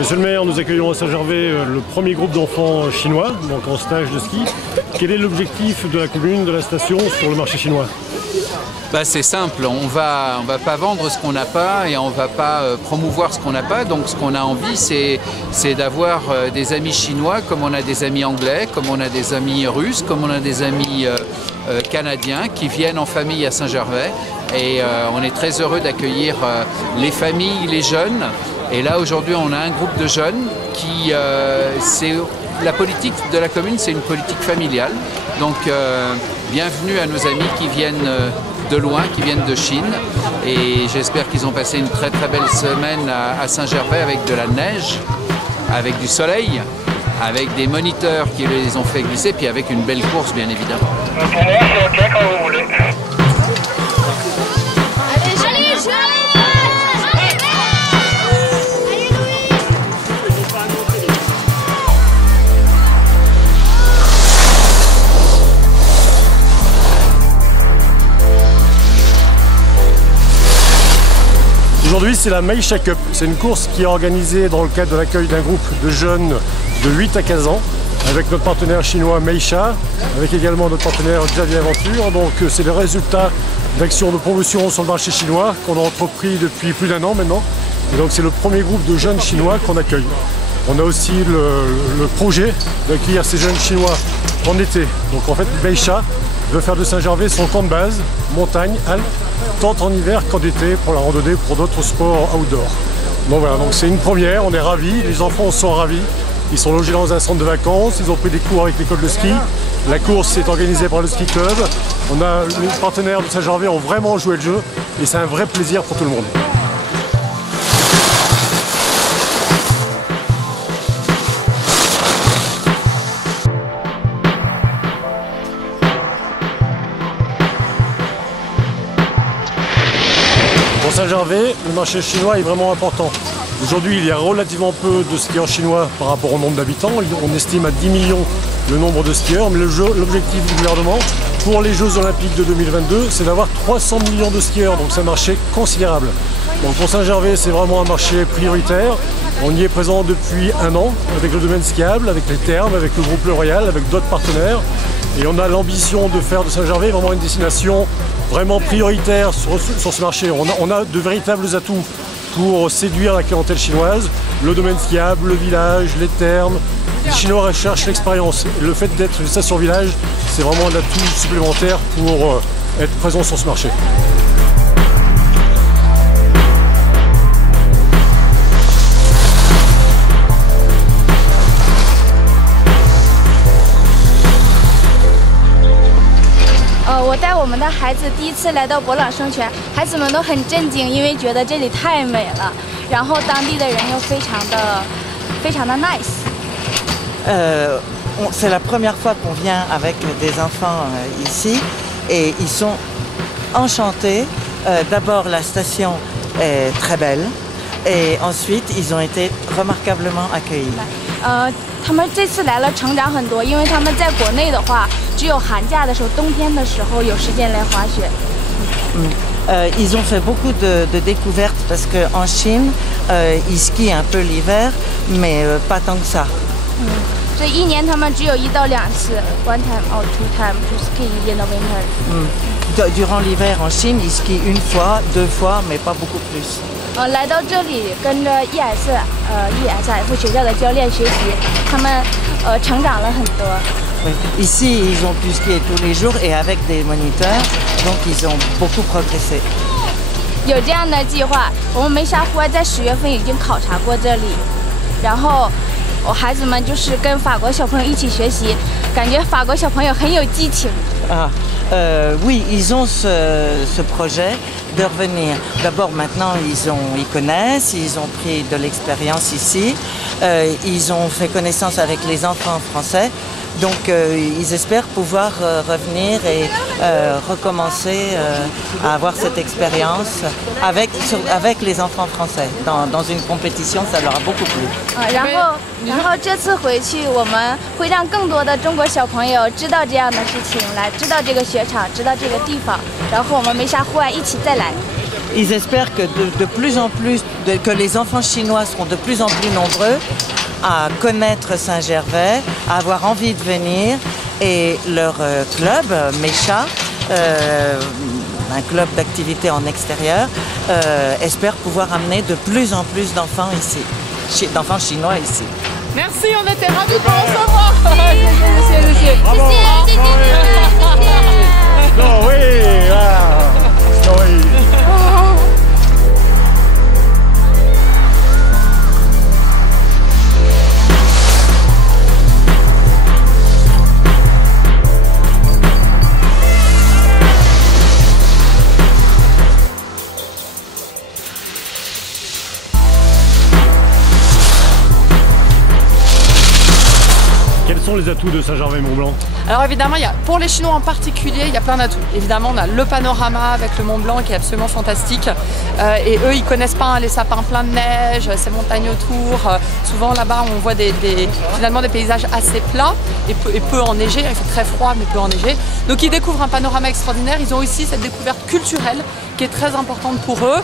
Monsieur le maire, nous accueillons à Saint-Gervais le premier groupe d'enfants chinois, donc en stage de ski. Quel est l'objectif de la commune, de la station, sur le marché chinois? C'est simple, on va pas vendre ce qu'on n'a pas et on va pas promouvoir ce qu'on n'a pas. Donc ce qu'on a envie, c'est d'avoir des amis chinois comme on a des amis anglais, comme on a des amis russes, comme on a des amis canadiens qui viennent en famille à Saint-Gervais. Et on est très heureux d'accueillir les familles, les jeunes. Et là aujourd'hui on a un groupe de jeunes qui, la politique de la commune, c'est une politique familiale. Donc bienvenue à nos amis qui viennent de loin, qui viennent de Chine. Et j'espère qu'ils ont passé une très très belle semaine à Saint-Gervais avec de la neige, avec du soleil, avec des moniteurs qui les ont fait glisser, puis avec une belle course bien évidemment. Pour moi c'est ok quand vous voulez. Aujourd'hui, c'est la Meisha Cup. C'est une course qui est organisée dans le cadre de l'accueil d'un groupe de jeunes de 8 à 15 ans, avec notre partenaire chinois Meisha, avec également notre partenaire Xavier Aventure. Donc c'est le résultat d'actions de promotion sur le marché chinois qu'on a entrepris depuis plus d'1 an maintenant. Et donc c'est le premier groupe de jeunes chinois qu'on accueille. On a aussi le projet d'accueillir ces jeunes chinois en été. Donc en fait, Meisha veut faire de Saint-Gervais son camp de base, montagne, Alpes, tant en hiver qu'en été pour la randonnée, pour d'autres sports outdoor. Donc voilà, donc c'est une première, on est ravis, les enfants sont ravis. Ils sont logés dans un centre de vacances, ils ont pris des cours avec l'école de ski. La course est organisée par le ski club. Les partenaires de Saint-Gervais ont vraiment joué le jeu et c'est un vrai plaisir pour tout le monde. Pour Saint-Gervais, le marché chinois est vraiment important. Aujourd'hui, il y a relativement peu de skieurs chinois par rapport au nombre d'habitants. On estime à 10 millions le nombre de skieurs, mais l'objectif du gouvernement pour les Jeux Olympiques de 2022, c'est d'avoir 300 millions de skieurs, donc c'est un marché considérable. Donc pour Saint-Gervais, c'est vraiment un marché prioritaire. On y est présent depuis 1 an avec le domaine skiable, avec les thermes, avec le groupe Le Royal, avec d'autres partenaires. Et on a l'ambition de faire de Saint-Gervais vraiment une destination vraiment prioritaire sur ce marché. On a de véritables atouts pour séduire la clientèle chinoise, le domaine skiable, le village, les thermes. Les Chinois recherchent l'expérience. Le fait d'être une station village, c'est vraiment un atout supplémentaire pour être présent sur ce marché.我带我们的孩子第一次来到博朗生泉，孩子们都很震惊，因为觉得这里太美了，然后当地的人又非常的 nice。C'est la première fois qu'on vient avec des enfants ici et ils sont enchantés. D'abord la station est très belle et ensuite ils ont été remarquablement accueillis. 他们这次来了成长很多，因为他们在国内的话，只有寒假的时候、冬天的时候有时间来滑雪。Ils ont fait beaucoup de découvertes parce qu'en Chine, ils skient un peu l'hiver, mais pas tant que ça. 这1年他们只有1到2次 ，one time or two time to ski in the winter. Durant l'hiver en Chine, ils skient 1 fois, 2 fois, mais pas beaucoup plus. 来到这里跟着 ESF 学校的教练学习，他们成长了很多。Ici, ils ont pu skier tous les jours et avec des moniteurs, donc ils ont beaucoup progressé. 有这样的计划，我们梅沙户外在10月份已经考察过这里，然后孩子们就是跟法国小朋友一起学习，感觉法国小朋友很有激情。Oui, ils ont ce projet de revenir. D'abord, maintenant, ils connaissent, ils ont pris de l'expérience ici, ils ont fait connaissance avec les enfants français. Donc, ils espèrent pouvoir revenir et recommencer à avoir cette expérience avec les enfants français. Dans une compétition, ça leur a beaucoup plu. 然后这次回去，我们会让更多的中国小朋友知道这样的事情，知道这个雪场，知道这个地方，然后我们梅沙户外一起再来。ils espèrent que de plus en plus, que les enfants chinois seront de plus en plus nombreux à connaître Saint-Gervais, à avoir envie de venir. Et leur club, Meisha, un club d'activité en extérieur, espère pouvoir amener de plus en plus d'enfants ici, d'enfants chinois ici. Merci, on était ravis de vous recevoir. Quels sont les atouts de Saint-Gervais-Mont-Blanc? Alors évidemment, pour les Chinois en particulier, il y a plein d'atouts. Évidemment, on a le panorama avec le Mont Blanc qui est absolument fantastique. Et eux, ils connaissent pas les sapins pleins de neige, ces montagnes autour. Souvent là-bas, on voit finalement des paysages assez plats et peu enneigés. Il fait très froid, mais peu enneigé. Donc ils découvrent un panorama extraordinaire. Ils ont aussi cette découverte culturelle qui est très importante pour eux.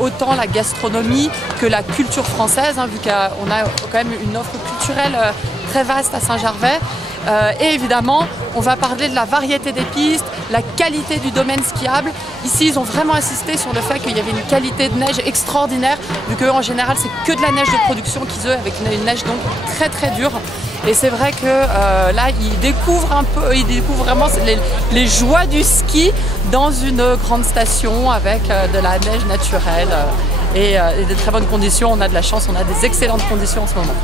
Autant la gastronomie que la culture française, vu qu'on a quand même une offre culturelle très vaste à Saint-Gervais. Et évidemment, on va parler de la variété des pistes, la qualité du domaine skiable. Ici, ils ont vraiment insisté sur le fait qu'il y avait une qualité de neige extraordinaire, vu qu'en général, c'est que de la neige de production qu'ils ont, avec une neige donc très très dure. Et c'est vrai que là, ils découvrent vraiment les joies du ski dans une grande station avec de la neige naturelle et de très bonnes conditions. On a de la chance, on a des excellentes conditions en ce moment.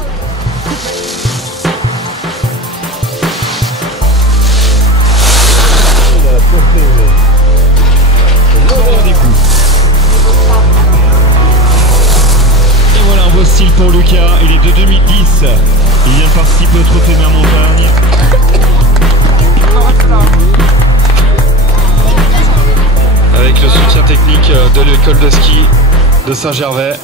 Et voilà un beau style pour Lucas, il est de 2010, il vient de participer au Trophée Mer Montagne. Avec le soutien technique de l'école de ski de Saint-Gervais.